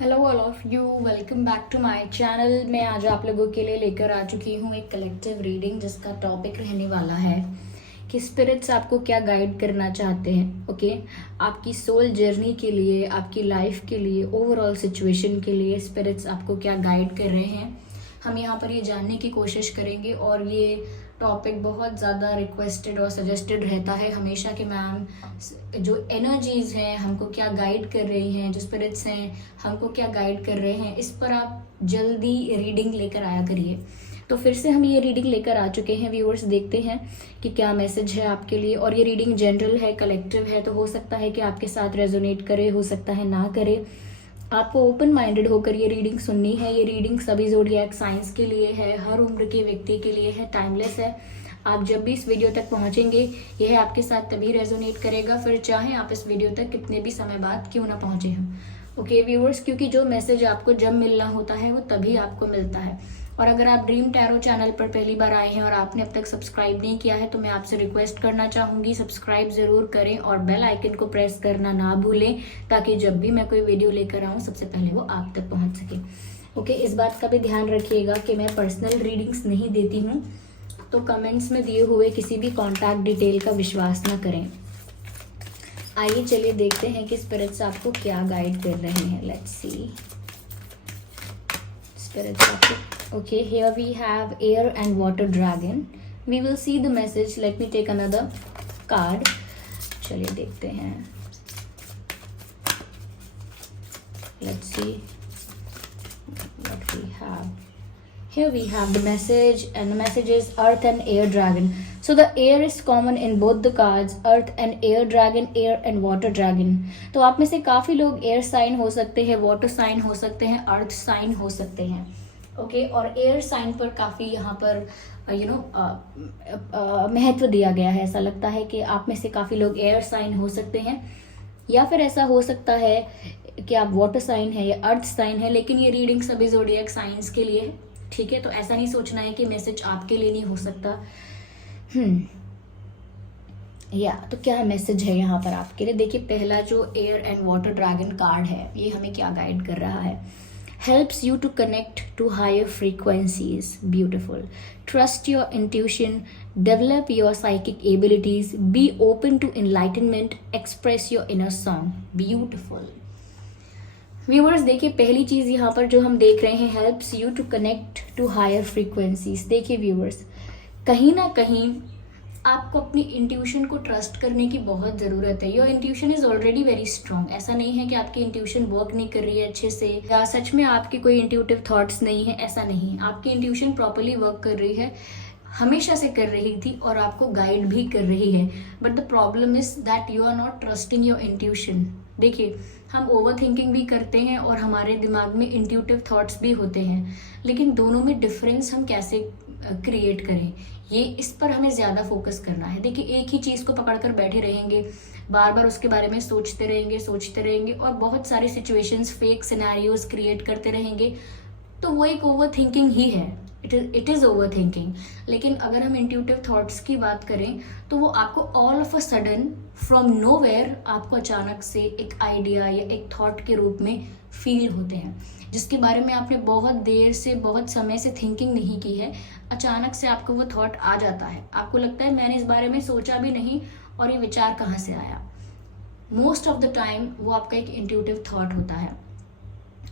Hello all of you, welcome back to my channel. मैं आज आप लोगों के लिए लेकर आ चुकी हूँ एक कलेक्टिव रीडिंग जिसका टॉपिक रहने वाला है कि स्पिरिट्स आपको क्या गाइड करना चाहते हैं। ओके, आपकी सोल जर्नी के लिए, आपकी लाइफ के लिए, ओवरऑल सिचुएशन के लिए स्पिरिट्स आपको क्या गाइड कर रहे हैं, हम यहाँ पर ये जानने की कोशिश करेंगे। और ये टॉपिक बहुत ज़्यादा रिक्वेस्टेड और सजेस्टेड रहता है हमेशा कि मैम जो एनर्जीज हैं हमको क्या गाइड कर रही हैं, जो स्पिरिट्स हैं हमको क्या गाइड कर रहे हैं, इस पर आप जल्दी रीडिंग लेकर आया करिए। तो फिर से हम ये रीडिंग लेकर आ चुके हैं व्यूअर्स, देखते हैं कि क्या मैसेज है आपके लिए। और ये रीडिंग जनरल है, कलेक्टिव है, तो हो सकता है कि आपके साथ रेजोनेट करे, हो सकता है ना करे। आपको ओपन माइंडेड होकर ये रीडिंग सुननी है। ये रीडिंग सभी ज़ोडिएक साइंस के लिए है, हर उम्र के व्यक्ति के लिए है, टाइमलेस है। आप जब भी इस वीडियो तक पहुंचेंगे यह आपके साथ तभी रेजोनेट करेगा, फिर चाहे आप इस वीडियो तक कितने भी समय बाद क्यों ना पहुंचे हों। ओके व्यूअर्स, क्योंकि जो मैसेज आपको जब मिलना होता है वो तभी आपको मिलता है। और अगर आप ड्रीम टैरो चैनल पर पहली बार आए हैं और आपने अब तक सब्सक्राइब नहीं किया है तो मैं आपसे रिक्वेस्ट करना चाहूँगी, सब्सक्राइब ज़रूर करें और बेल आइकन को प्रेस करना ना भूलें, ताकि जब भी मैं कोई वीडियो लेकर आऊँ सबसे पहले वो आप तक पहुँच सके। ओके, इस बात का भी ध्यान रखिएगा कि मैं पर्सनल रीडिंग्स नहीं देती हूँ, तो कमेंट्स में दिए हुए किसी भी कॉन्टैक्ट डिटेल का विश्वास न करें। आइए चलिए देखते हैं कि स्पिरिट्स आपको क्या गाइड कर रहे हैं। लेट्स सी स्पिरिट्स आपको। Okay, here we have air and water dragon. We will see the message. Let me take another card. चलिए देखते हैं। Let's see what we have. Here we have the message, and the message is Earth and Air Dragon. So the air is common in both the cards, Earth and Air Dragon, Air and Water Dragon. तो आप में से काफ़ी लोग air sign हो सकते हैं, water sign हो सकते हैं, अर्थ साइन हो सकते हैं। ओके, और एयर साइन पर काफ़ी यहाँ पर महत्व दिया गया है। ऐसा लगता है कि आप में से काफ़ी लोग एयर साइन हो सकते हैं, या फिर ऐसा हो सकता है कि आप वाटर साइन है या अर्थ साइन है। लेकिन ये रीडिंग सभी ज़ोडिएक साइंस के लिए है, ठीक है। तो ऐसा नहीं सोचना है कि मैसेज आपके लिए नहीं हो सकता। तो क्या मैसेज है यहाँ पर आपके लिए। देखिए, पहला जो air and water dragon card है ये हमें क्या गाइड कर रहा है। Helps you to connect to higher frequencies. Beautiful. Trust your intuition, develop your psychic abilities, be open to enlightenment, express your inner song. Beautiful. Viewers देखिए, पहली चीज़ यहाँ पर जो हम देख रहे हैं, helps you to connect to higher frequencies. देखिए व्यूअर्स, कहीं ना कहीं आपको अपनी इंट्यूशन को ट्रस्ट करने की बहुत ज़रूरत है। Your intuition is already very strong. ऐसा नहीं है कि आपकी इंट्यूशन वर्क नहीं कर रही है अच्छे से, या सच में आपके कोई इंट्यूटिव थॉट्स नहीं है, ऐसा नहीं। आपकी इंट्यूशन प्रॉपरली वर्क कर रही है, हमेशा से कर रही थी और आपको गाइड भी कर रही है। But the problem is that you are not trusting your intuition. देखिए, हम ओवर थिंकिंग भी करते हैं और हमारे दिमाग में इंट्यूटिव थॉट्स भी होते हैं, लेकिन दोनों में डिफरेंस हम कैसे क्रिएट करें, ये इस पर हमें ज़्यादा फोकस करना है। देखिए, एक ही चीज़ को पकड़कर बैठे रहेंगे, बार बार उसके बारे में सोचते रहेंगे और बहुत सारी सिचुएशंस, फेक सिनेरियोज क्रिएट करते रहेंगे, तो वो एक ओवर थिंकिंग ही है। It is over thinking. लेकिन अगर हम इंट्यूटिव थॉट्स की बात करें तो वो आपको all of a sudden from nowhere आपको अचानक से एक आइडिया या एक थॉट के रूप में फील होते हैं, जिसके बारे में आपने बहुत देर से, बहुत समय से थिंकिंग नहीं की है। अचानक से आपको वो थॉट आ जाता है, आपको लगता है मैंने इस बारे में सोचा भी नहीं और ये विचार कहाँ से आया। मोस्ट ऑफ द टाइम वो आपका एक इंट्यूटिव थॉट होता है।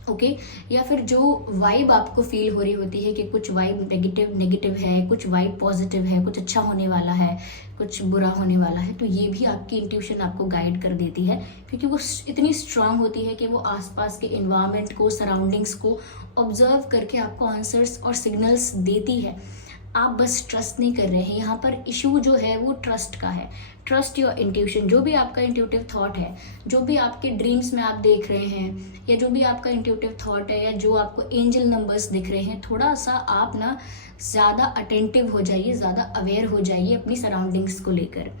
ओके, या फिर जो वाइब आपको फील हो रही होती है कि कुछ वाइब नेगेटिव है, कुछ वाइब पॉजिटिव है, कुछ अच्छा होने वाला है, कुछ बुरा होने वाला है, तो ये भी आपकी इंट्यूशन आपको गाइड कर देती है, क्योंकि वो इतनी स्ट्रांग होती है कि वो आसपास के इन्वायरमेंट को, सराउंडिंग्स को ऑब्जर्व करके आपको आंसर्स और सिग्नल्स देती है। आप बस ट्रस्ट नहीं कर रहे हैं। यहाँ पर इशू जो है वो ट्रस्ट का है। Trust your intuition. जो भी आपका इंट्यूटिव थॉट है, जो भी आपके ड्रीम्स में आप देख रहे हैं, या जो भी आपका इंट्यूटिव थॉट है, या जो आपको एंजल नंबर्स दिख रहे हैं, थोड़ा सा आप ना ज़्यादा अटेंटिव हो जाइए, ज़्यादा अवेयर हो जाइए अपनी सराउंडिंग्स को लेकर।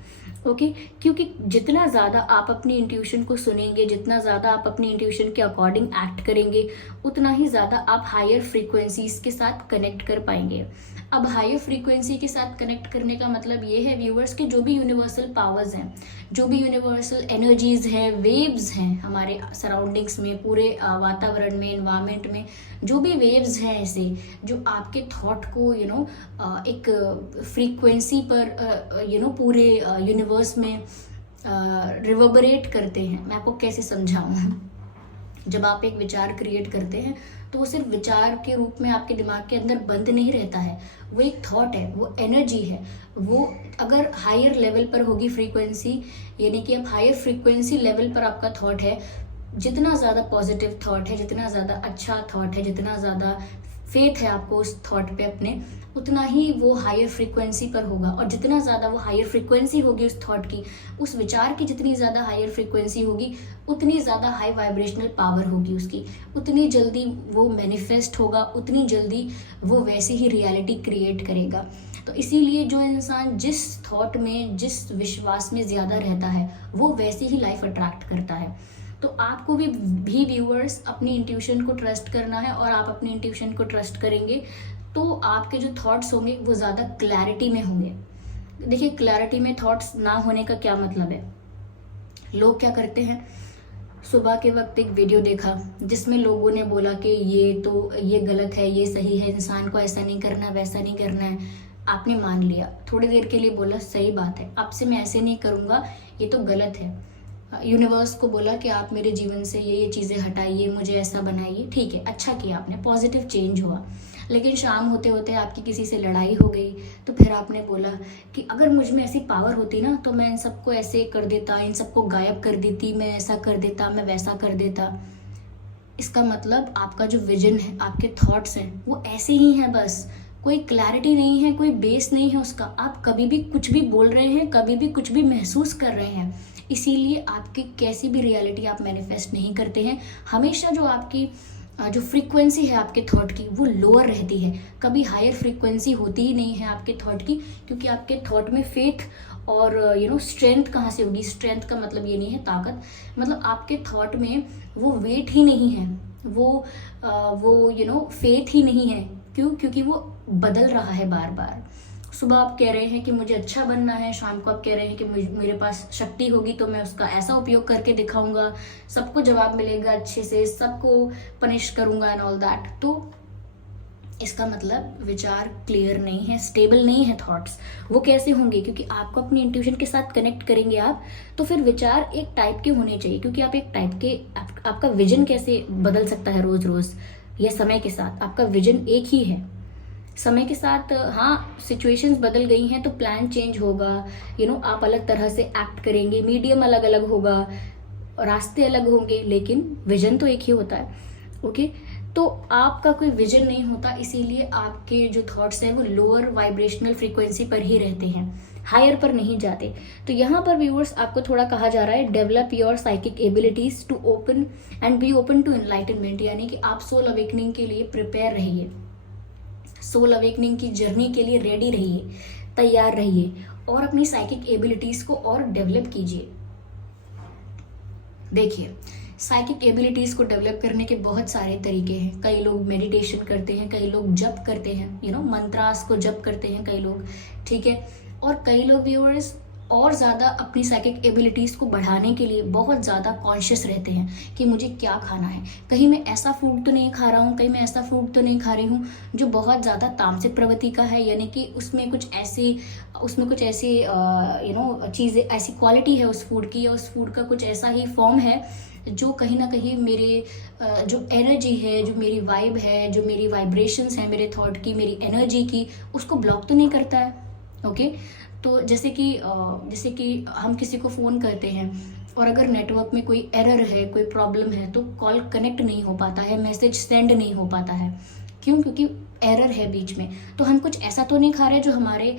ओके क्योंकि जितना ज़्यादा आप अपनी इंट्यूशन को सुनेंगे, जितना ज़्यादा आप अपनी इंट्यूशन के अकॉर्डिंग एक्ट करेंगे, उतना ही ज़्यादा आप हायर फ्रीक्वेंसीज के साथ कनेक्ट कर पाएंगे। अब हायर फ्रीक्वेंसी के साथ कनेक्ट करने का मतलब ये है व्यूअर्स कि जो भी यूनिवर्सल पावर्स हैं, जो भी यूनिवर्सल एनर्जीज हैं, वेव्स हैं हमारे सराउंडिंग्स में, पूरे वातावरण में, इन्वायरमेंट में, जो भी वेव्स हैं ऐसे जो आपके थॉट को एक फ्रीक्वेंसी पर पूरे यूनिवर्स में रिवर्बरेट करते हैं। मैं आपको कैसे समझाऊं? जब आप एक विचार क्रिएट करते हैं तो वो सिर्फ विचार के रूप में आपके दिमाग के अंदर बंद नहीं रहता है, वो एक थॉट है, वो एनर्जी है। वो अगर हायर लेवल पर होगी फ्रीक्वेंसी, यानी कि अब हायर फ्रीक्वेंसी लेवल पर आपका थॉट है, जितना ज़्यादा पॉजिटिव थॉट है, जितना ज़्यादा अच्छा थॉट है, जितना ज़्यादा फेथ है आपको उस थॉट पे अपने, उतना ही वो हायर फ्रीक्वेंसी पर होगा। और जितना ज़्यादा वो हायर फ्रीक्वेंसी होगी उस थॉट की, उस विचार की जितनी ज़्यादा हायर फ्रीक्वेंसी होगी, उतनी ज़्यादा हाई वाइब्रेशनल पावर होगी उसकी, उतनी जल्दी वो मैनिफेस्ट होगा, उतनी जल्दी वो वैसी ही रियलिटी क्रिएट करेगा। तो इसीलिए जो इंसान जिस थॉट में, जिस विश्वास में ज़्यादा रहता है, वो वैसी ही लाइफ अट्रैक्ट करता है। तो आपको भी व्यूअर्स अपनी इंट्यूशन को ट्रस्ट करना है, और आप अपनी इंट्यूशन को ट्रस्ट करेंगे तो आपके जो थॉट्स होंगे वो ज़्यादा क्लैरिटी में होंगे। देखिए, क्लैरिटी में थॉट्स ना होने का क्या मतलब है? लोग क्या करते हैं, सुबह के वक्त एक वीडियो देखा जिसमें लोगों ने बोला कि ये गलत है, ये सही है, इंसान को ऐसा नहीं करना, वैसा नहीं करना है। आपने मान लिया, थोड़ी देर के लिए बोला सही बात है, अब से मैं ऐसे नहीं करूँगा, ये तो गलत है। यूनिवर्स को बोला कि आप मेरे जीवन से ये चीज़ें हटाइए, मुझे ऐसा बनाइए। ठीक है, अच्छा किया आपने, पॉजिटिव चेंज हुआ। लेकिन शाम होते होते आपकी किसी से लड़ाई हो गई, तो फिर आपने बोला कि अगर मुझ में ऐसी पावर होती ना तो मैं इन सबको ऐसे कर देता, इन सबको गायब कर देती, मैं ऐसा कर देता, मैं वैसा कर देता। इसका मतलब आपका जो विजन है, आपके थॉट्स हैं, वो ऐसे ही हैं, बस कोई क्लैरिटी नहीं है, कोई बेस नहीं है उसका। आप कभी भी कुछ भी बोल रहे हैं, कभी भी कुछ भी महसूस कर रहे हैं, इसीलिए आपकी कैसी भी रियलिटी आप मैनिफेस्ट नहीं करते हैं। हमेशा जो आपकी जो फ्रीक्वेंसी है आपके थॉट की, वो लोअर रहती है, कभी हायर फ्रीक्वेंसी होती ही नहीं है आपके थॉट की, क्योंकि आपके थॉट में फेथ और स्ट्रेंथ कहाँ से होगी? स्ट्रेंथ का मतलब ये नहीं है ताकत, मतलब आपके थॉट में वो वेट ही नहीं है, वो फेथ ही नहीं है। क्यों? क्योंकि वो बदल रहा है बार बार। सुबह आप कह रहे हैं कि मुझे अच्छा बनना है, शाम को आप कह रहे हैं कि मेरे पास शक्ति होगी तो मैं उसका ऐसा उपयोग करके दिखाऊंगा, सबको जवाब मिलेगा अच्छे से, सबको पनिश करूंगा एंड ऑल दैट। तो इसका मतलब विचार क्लियर नहीं है, स्टेबल नहीं है थॉट्स। वो कैसे होंगे? क्योंकि आपको अपनी इंट्यूशन के साथ कनेक्ट करेंगे आप, तो फिर विचार एक टाइप के होने चाहिए, क्योंकि आप एक टाइप के आपका विजन कैसे बदल सकता है रोज रोज या समय के साथ? आपका विजन एक ही है। समय के साथ हाँ सिचुएशंस बदल गई हैं तो प्लान चेंज होगा, आप अलग तरह से एक्ट करेंगे, मीडियम अलग अलग होगा, रास्ते अलग होंगे, लेकिन विजन तो एक ही होता है। ओके, तो आपका कोई विजन नहीं होता, इसीलिए आपके जो थॉट्स हैं वो लोअर वाइब्रेशनल फ्रीक्वेंसी पर ही रहते हैं, हायर पर नहीं जाते। तो यहाँ पर व्यूअर्स आपको थोड़ा कहा जा रहा है, develop your psychic abilities to open and be open to enlightenment, यानी कि आप सोल अवेकनिंग के लिए प्रिपेयर रहिए, सोल अवेकनिंग की जर्नी के लिए रेडी रहिए, तैयार रहिए, और अपनी साइकिक एबिलिटीज को और डेवलप कीजिए। देखिए, साइकिक एबिलिटीज को डेवलप करने के बहुत सारे तरीके हैं। कई लोग मेडिटेशन करते हैं, कई लोग जप करते हैं, मंत्रास को जप करते हैं कई लोग, ठीक है। और कई लोग व्यूअर्स और ज़्यादा अपनी साइकिक एबिलिटीज़ को बढ़ाने के लिए बहुत ज़्यादा कॉन्शियस रहते हैं कि मुझे क्या खाना है, कहीं मैं ऐसा फूड तो नहीं खा रहा हूँ, कहीं मैं ऐसा फूड तो नहीं खा रही हूँ जो बहुत ज़्यादा तामसिक प्रवृत्ति का है, यानी कि उसमें कुछ ऐसी चीज़ें, ऐसी क्वालिटी है उस फूड की, या उस फूड का कुछ ऐसा ही फॉर्म है जो कहीं ना कहीं मेरे जो एनर्जी है, जो मेरी वाइब है, जो मेरी वाइब्रेशंस है मेरे थॉट की, मेरी एनर्जी की, उसको ब्लॉक तो नहीं करता है। ओके, तो जैसे कि हम किसी को फ़ोन करते हैं और अगर नेटवर्क में कोई एरर है, कोई प्रॉब्लम है, तो कॉल कनेक्ट नहीं हो पाता है, मैसेज सेंड नहीं हो पाता है। क्यों? क्योंकि एरर है बीच में, तो हम कुछ ऐसा तो नहीं खा रहे जो हमारे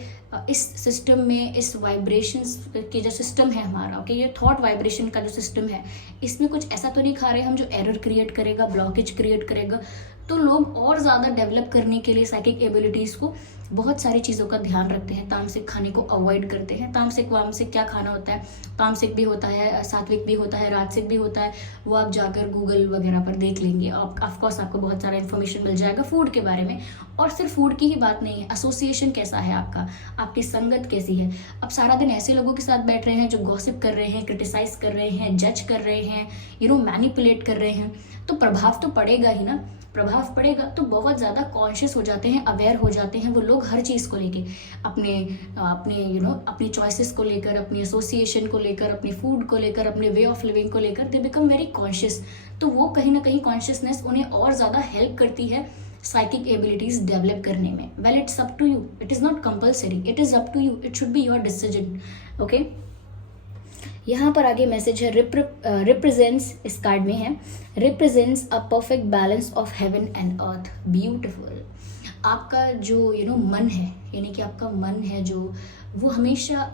इस सिस्टम में, इस वाइब्रेशंस के जो सिस्टम है हमारा, ओके, ये थॉट वाइब्रेशन का जो सिस्टम है, इसमें कुछ ऐसा तो नहीं खा रहे हम जो एरर क्रिएट करेगा, ब्लॉकेज क्रिएट करेगा। तो लोग और ज़्यादा डेवलप करने के लिए साइकिक एबिलिटीज़ को बहुत सारी चीज़ों का ध्यान रखते हैं, तामसिक खाने को अवॉइड करते हैं। तामसिक वामसिक क्या खाना होता है, तामसिक भी होता है, सात्विक भी होता है, राजसिक भी होता है, वो आप जाकर गूगल वगैरह पर देख लेंगे, ऑफकोर्स आपको बहुत सारा इन्फॉर्मेशन मिल जाएगा फूड के बारे में। और सिर्फ फूड की ही बात नहीं है, एसोसिएशन कैसा है आपका, आपकी संगत कैसी है। अब सारा दिन ऐसे लोगों के साथ बैठ रहे हैं जो गॉसिप कर रहे हैं, क्रिटिसाइज कर रहे हैं, जज कर रहे हैं, मैनिपुलेट कर रहे हैं, तो प्रभाव तो पड़ेगा ही ना। प्रभाव पड़ेगा तो बहुत ज़्यादा कॉन्शियस हो जाते हैं, अवेयर हो जाते हैं वो लोग हर चीज़ को लेके, अपने अपनी चॉइसेस को लेकर, अपनी एसोसिएशन को लेकर, अपनी फूड को लेकर, अपने वे ऑफ लिविंग को लेकर, दे बिकम वेरी कॉन्शियस। तो वो कहीं ना कहीं कॉन्शियसनेस उन्हें और ज़्यादा हेल्प करती है साइकिक एबिलिटीज डेवलप करने में। Well, it's up to you, it is not compulsory, it is up to you, it should be your decision, okay. यहाँ पर आगे मैसेज है, रिप्रेजेंट्स, इस कार्ड में है, represents a perfect balance of heaven and earth. Beautiful. आपका जो मन है, यानी कि आपका मन है जो, वो हमेशा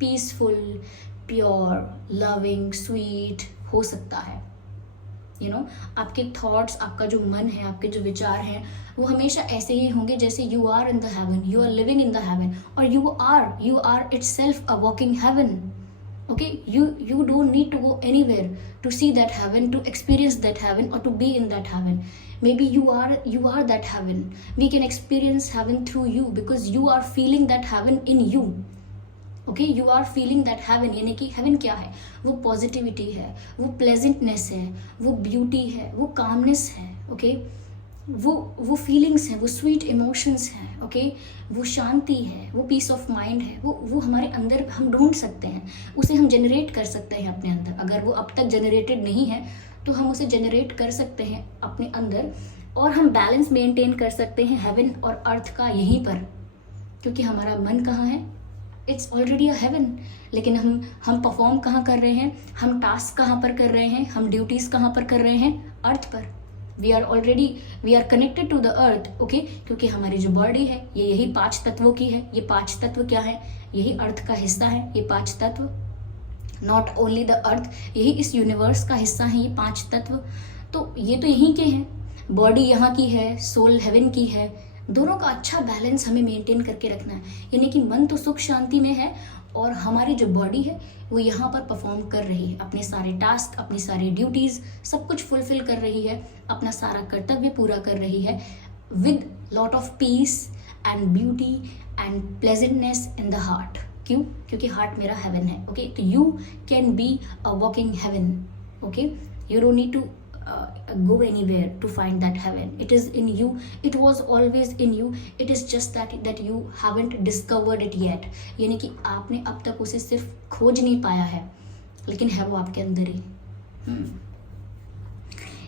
पीसफुल, प्योर, लविंग, स्वीट हो सकता है। आपके थॉट्स, आपका जो मन है, आपके जो विचार हैं, वो हमेशा ऐसे ही होंगे जैसे you are in the heaven, you are living in the heaven, और you are itself a walking heaven, okay. you don't need to go anywhere to see that heaven, to experience that heaven, or to be in that heaven. Maybe you are that heaven. We can experience heaven through you because you are feeling that heaven in you. Okay, you are feeling that heaven, यानी कि haven क्या है, वो positivity है, वो pleasantness है, वो beauty है, वो कामनेस है, ओके, वो फीलिंग्स हैं, वो स्वीट इमोशंस हैं, ओके, वो शांति है, वो पीस ऑफ माइंड है, वो हमारे अंदर हम ढूंढ सकते हैं, उसे हम जनरेट कर सकते हैं अपने अंदर। अगर वो अब तक जनरेटेड नहीं है तो हम उसे जनरेट कर सकते हैं अपने अंदर, और हम बैलेंस मेंटेन कर सकते हैं हेवन और अर्थ का यहीं पर, क्योंकि हमारा मन कहाँ है, इट्स ऑलरेडी अ हेवन। लेकिन हम परफॉर्म कहाँ कर रहे हैं, हम टास्क कहाँ पर कर रहे हैं, हम ड्यूटीज कहाँ पर कर रहे हैं, अर्थ पर। We are connected to the earth, okay, क्योंकि हमारी जो बॉडी है ये यही 5 तत्वों की है। ये 5 तत्व क्या है, यही अर्थ का हिस्सा है, ये 5 तत्व, नॉट ओनली द अर्थ, यही इस यूनिवर्स का हिस्सा है ये 5 तत्व। तो ये तो यहीं के हैं, बॉडी यहाँ की है, सोल हेवन की है, दोनों का अच्छा बैलेंस हमें मेंटेन करके रखना है। यानी कि मन तो सुख शांति में है और हमारी जो बॉडी है वो यहाँ पर परफॉर्म कर रही है, अपने सारे टास्क, अपनी सारी ड्यूटीज, सब कुछ फुलफिल कर रही है, अपना सारा कर्तव्य पूरा कर रही है with lot of peace and beauty and pleasantness in the heart. क्यों? क्योंकि हार्ट मेरा हेवन है, ओके। तो you can be a walking heaven, okay. You don't need to go anywhere to find that heaven. It is in you, it was always in you, it is just that you haven't discovered it yet. यानी कि आपने अब तक उसे सिर्फ खोज नहीं पाया है, लेकिन है वो आपके अंदर ही।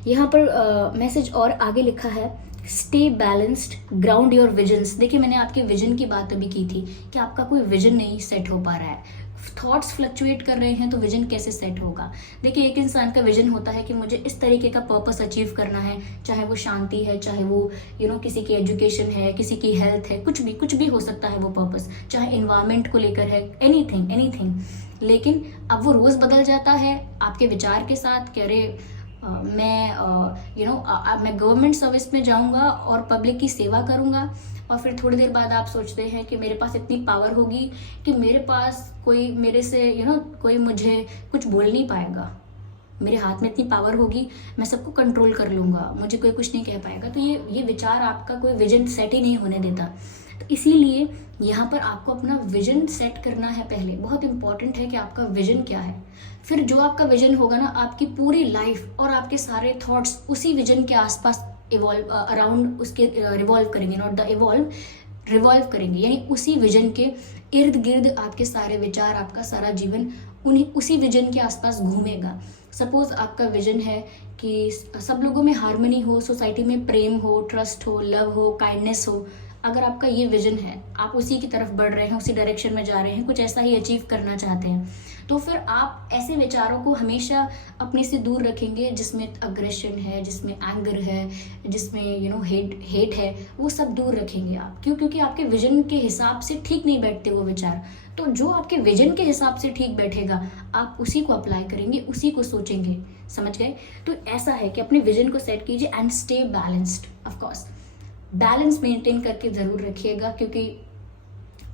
यहाँ पर मैसेज और आगे लिखा है, stay balanced, ground your visions. देखिए, मैंने आपके विजन की बात अभी की थी कि आपका कोई विजन नहीं सेट हो पा रहा है, थॉट्स फ्लक्चुएट कर रहे हैं, तो विजन कैसे सेट होगा। देखिए, एक इंसान का विजन होता है कि मुझे इस तरीके का पर्पस अचीव करना है, चाहे वो शांति है, चाहे वो किसी की एजुकेशन है, किसी की हेल्थ है, कुछ भी हो सकता है वो पर्पस, चाहे एनवायरनमेंट को लेकर है, एनीथिंग। लेकिन अब वो रोज बदल जाता है आपके विचार के साथ कि अरे मैं गवर्नमेंट सर्विस में जाऊंगा और पब्लिक की सेवा करूंगा, और फिर थोड़ी देर बाद आप सोचते हैं कि मेरे पास इतनी पावर होगी कि मेरे पास कोई मेरे से कोई मुझे कुछ बोल नहीं पाएगा, मेरे हाथ में इतनी पावर होगी, मैं सबको कंट्रोल कर लूँगा, मुझे कोई कुछ नहीं कह पाएगा। तो ये विचार आपका कोई विजन सेट ही नहीं होने देता। तो इसीलिए यहाँ पर आपको अपना विजन सेट करना है पहले। बहुत इंपॉर्टेंट है कि आपका विजन क्या है। फिर जो आपका विजन होगा ना, आपकी पूरी लाइफ और आपके सारे थॉट्स उसी विजन के आसपास इवॉल्व अराउंड उसके रिवॉल्व करेंगे, नॉट द इवॉल्व, रिवॉल्व करेंगे। यानी उसी विजन के इर्द गिर्द आपके सारे विचार, आपका सारा जीवन उसी विजन के आसपास घूमेगा। सपोज आपका विजन है कि सब लोगों में हार्मनी हो, सोसाइटी में प्रेम हो, ट्रस्ट हो, लव हो, काइंडनेस हो। अगर आपका ये विजन है, आप उसी की तरफ बढ़ रहे हैं, उसी डायरेक्शन में जा रहे हैं, कुछ ऐसा ही अचीव करना चाहते हैं, तो फिर आप ऐसे विचारों को हमेशा अपने से दूर रखेंगे जिसमें अग्रेशन है, जिसमें एंगर है, जिसमें हेट है, वो सब दूर रखेंगे आप। क्यों? क्योंकि आपके विजन के हिसाब से ठीक नहीं बैठते वो विचार। तो जो आपके विजन के हिसाब से ठीक बैठेगा आप उसी को अप्लाई करेंगे, उसी को सोचेंगे। समझ गए? तो ऐसा है कि अपने विजन को सेट कीजिए and stay balanced. Of course balance maintain करके ज़रूर रखिएगा, क्योंकि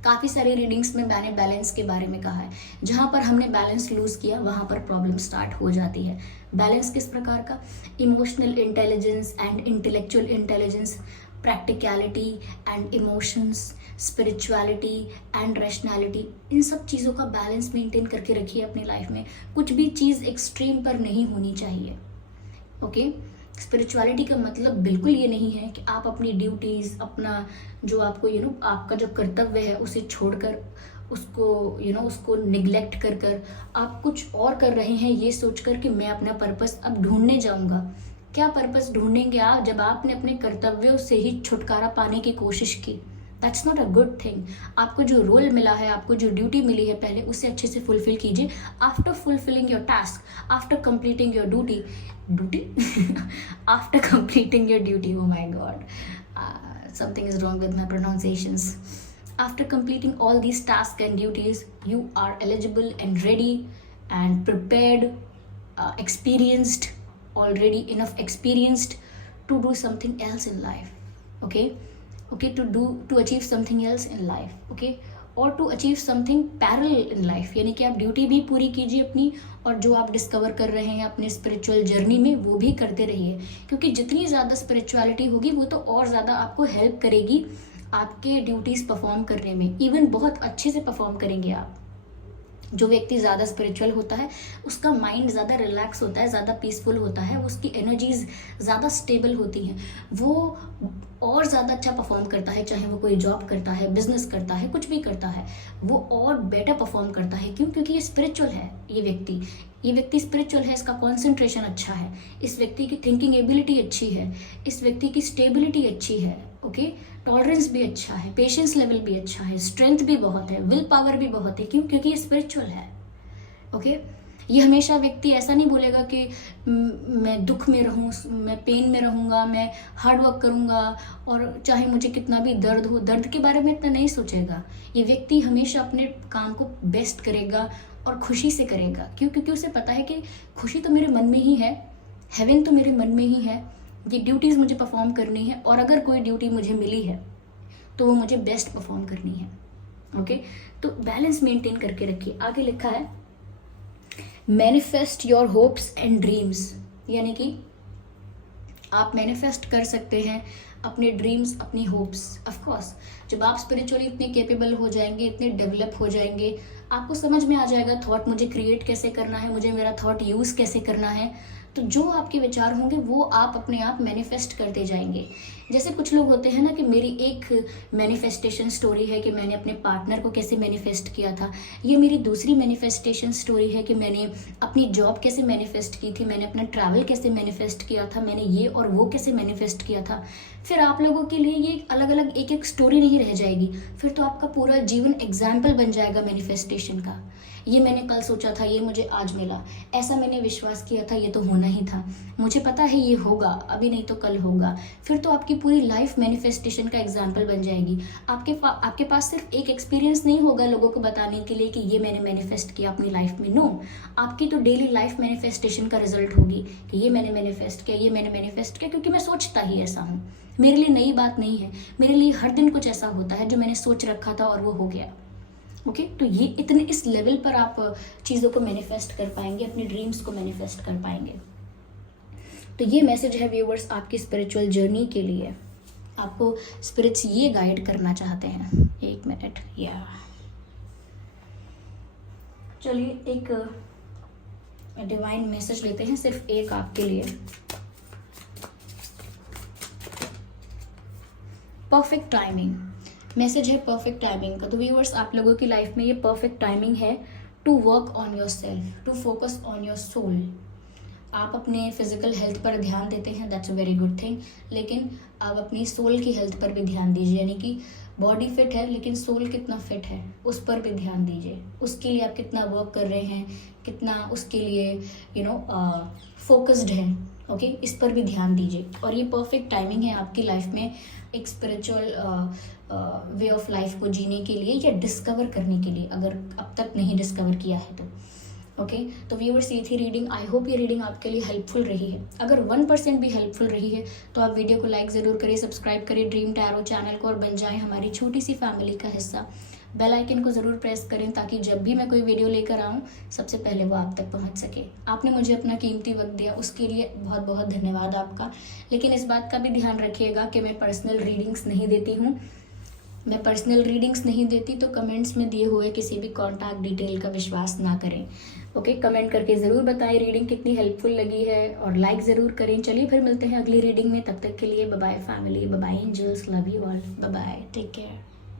काफ़ी सारी रीडिंग्स में मैंने बैलेंस के बारे में कहा है। जहाँ पर हमने बैलेंस लूज़ किया वहाँ पर प्रॉब्लम स्टार्ट हो जाती है। बैलेंस किस प्रकार का? Emotional intelligence and intellectual intelligence, practicality and emotions, spirituality and rationality, इन सब चीज़ों का बैलेंस मेंटेन करके रखिए अपनी लाइफ में। कुछ भी चीज़ एक्सट्रीम पर नहीं होनी चाहिए। ओके? स्पिरिचुअलिटी का मतलब बिल्कुल ये नहीं है कि आप अपनी ड्यूटीज़, अपना जो आपको आपका जो कर्तव्य है उसे छोड़कर उसको उसको निग्लेक्ट कर आप कुछ और कर रहे हैं, ये सोचकर कि मैं अपना पर्पस अब ढूंढने जाऊंगा। क्या पर्पस ढूंढेंगे आप जब आपने अपने कर्तव्यों से ही छुटकारा पाने की कोशिश की? That's not a good thing. आपको जो रोल मिला है, आपको जो ड्यूटी मिली है, पहले उसे अच्छे से फुलफिल कीजिए। After fulfilling your task, after completing your duty after completing your duty, oh my god, something is wrong with my pronunciations. After completing all these tasks and duties, you are eligible and ready and prepared, experienced, already enough experienced to do something else in life. Okay, to achieve something else in life. Okay, और to achieve something parallel in life, यानी कि आप duty भी पूरी कीजिए अपनी, और जो आप डिस्कवर कर रहे हैं अपने स्पिरिचुअल जर्नी में वो भी करते रहिए। क्योंकि जितनी ज़्यादा स्पिरिचुअलिटी होगी वो तो और ज़्यादा आपको हेल्प करेगी आपके ड्यूटीज़ परफॉर्म करने में। इवन बहुत अच्छे से परफॉर्म करेंगे आप। जो व्यक्ति ज़्यादा स्पिरिचुअल होता है उसका माइंड ज़्यादा रिलैक्स होता है, ज़्यादा पीसफुल होता है, उसकी एनर्जीज ज़्यादा स्टेबल होती हैं, वो और ज़्यादा अच्छा परफॉर्म करता है। चाहे वो कोई जॉब करता है, बिजनेस करता है, कुछ भी करता है, वो और बेटर परफॉर्म करता है। क्यों? क्योंकि ये स्पिरिचुअल है। ये व्यक्ति स्पिरिचुअल है, इसका कॉन्सेंट्रेशन अच्छा है, इस व्यक्ति की थिंकिंग एबिलिटी अच्छी है, इस व्यक्ति की स्टेबिलिटी अच्छी है। ओके, टॉलरेंस भी अच्छा है, पेशेंस लेवल भी अच्छा है, स्ट्रेंथ भी बहुत है, विल पावर भी बहुत है। क्यों? क्योंकि ये स्पिरिचुअल है। ओके, ये हमेशा व्यक्ति ऐसा नहीं बोलेगा कि मैं दुख में रहूँ, मैं पेन में रहूँगा, मैं हार्ड वर्क करूँगा और चाहे मुझे कितना भी दर्द हो, दर्द के बारे में इतना नहीं सोचेगा। ये व्यक्ति हमेशा अपने काम को बेस्ट करेगा और खुशी से करेगा। क्यों? क्योंकि उसे पता है कि खुशी तो मेरे मन में ही है, हेवन तो मेरे मन में ही है, ये ड्यूटीज़ मुझे परफॉर्म करनी है, और अगर कोई ड्यूटी मुझे मिली है तो वो मुझे बेस्ट परफॉर्म करनी है। ओके, तो बैलेंस मेंटेन करके रखिए। आगे लिखा है manifest your hopes and dreams, यानी कि आप मैनिफेस्ट कर सकते हैं अपने ड्रीम्स, अपनी होप्स। ऑफ कोर्स जब आप स्पिरिचुअली इतने कैपेबल हो जाएंगे, इतने डेवलप हो जाएंगे, आपको समझ में आ जाएगा थॉट मुझे क्रिएट कैसे करना है, मुझे मेरा थॉट यूज़ कैसे करना है, तो जो आपके विचार होंगे वो आप अपने आप मैनिफेस्ट करते जाएंगे। जैसे कुछ लोग होते हैं ना कि मेरी एक मैनिफेस्टेशन स्टोरी है कि मैंने अपने पार्टनर को कैसे मैनिफेस्ट किया था, ये मेरी दूसरी मैनिफेस्टेशन स्टोरी है कि मैंने अपनी जॉब कैसे मैनिफेस्ट की थी, मैंने अपना ट्रैवल कैसे मैनिफेस्ट किया था, मैंने ये और वो कैसे मैनिफेस्ट किया था। फिर आप लोगों के लिए ये अलग अलग एक एक स्टोरी नहीं रह जाएगी, फिर तो आपका पूरा जीवन एग्जाम्पल बन जाएगा मैनिफेस्टेशन का। ये मैंने कल सोचा था, ये मुझे आज मिला, ऐसा मैंने विश्वास किया था, ये तो होना ही था, मुझे पता है ये होगा, अभी नहीं तो कल होगा। फिर तो आपकी पूरी लाइफ मैनिफेस्टेशन का एग्जाम्पल बन जाएगी। आपके पास सिर्फ एक एक्सपीरियंस नहीं होगा लोगों को बताने के लिए कि ये मैंने मैनिफेस्ट किया अपनी लाइफ में। नो, आपकी तो डेली लाइफ मैनिफेस्टेशन का रिजल्ट होगी कि ये मैंने मैनिफेस्ट किया, ये मैंने मैनिफेस्ट किया, क्योंकि मैं सोचता ही ऐसा हूँ। मेरे लिए नई बात नहीं है, मेरे लिए हर दिन कुछ ऐसा होता है जो मैंने सोच रखा था और वो हो गया। ओके, तो ये इतने इस लेवल पर आप चीज़ों को मैनिफेस्ट कर पाएंगे, अपनी ड्रीम्स को मैनिफेस्ट कर पाएंगे। तो ये मैसेज है व्यूवर्स आपकी स्पिरिचुअल जर्नी के लिए। आपको स्पिरिट्स ये गाइड करना चाहते हैं। एक मिनट, या चलिए एक डिवाइन मैसेज लेते हैं, सिर्फ एक आपके लिए। परफेक्ट टाइमिंग मैसेज है, परफेक्ट टाइमिंग का। तो व्यूअर्स आप लोगों की लाइफ में ये परफेक्ट टाइमिंग है to work on yourself, to focus on your soul. आप अपने फिजिकल हेल्थ पर ध्यान देते हैं, that's a very good thing, लेकिन आप अपनी सोल की हेल्थ पर भी ध्यान दीजिए। यानी कि बॉडी फिट है लेकिन सोल कितना फिट है उस पर भी ध्यान दीजिए। उसके लिए आप कितना वर्क कर रहे हैं, कितना उसके लिए फोकस्ड है, ओके, इस पर भी ध्यान दीजिए। और ये परफेक्ट टाइमिंग है आपकी लाइफ में एक स्पिरिचुअल वे ऑफ लाइफ को जीने के लिए या डिस्कवर करने के लिए, अगर अब तक नहीं डिस्कवर किया है तो। ओके तो व्यूअर्स, ये थी रीडिंग। आई होप ये रीडिंग आपके लिए हेल्पफुल रही है। अगर 1% भी हेल्पफुल रही है तो आप वीडियो को लाइक ज़रूर करें, सब्सक्राइब करें ड्रीम टैरो चैनल को और बन जाएं हमारी छोटी सी फैमिली का हिस्सा। बेल आइकन को ज़रूर प्रेस करें ताकि जब भी मैं कोई वीडियो लेकर आऊँ सबसे पहले वो आप तक पहुँच सके। आपने मुझे अपना कीमती वक्त दिया, उसके लिए बहुत बहुत धन्यवाद आपका। लेकिन इस बात का भी ध्यान रखिएगा कि मैं पर्सनल रीडिंग्स नहीं देती हूँ। मैं पर्सनल रीडिंग्स नहीं देती तो कमेंट्स में दिए हुए किसी भी कॉन्टैक्ट डिटेल का विश्वास ना करें। ओके, कमेंट करके ज़रूर बताएं रीडिंग कितनी हेल्पफुल लगी है और लाइक ज़रूर करें। चलिए फिर मिलते हैं अगली रीडिंग में, तब तक के लिए bye bye family, bye bye angels, love you all, bye bye, take care.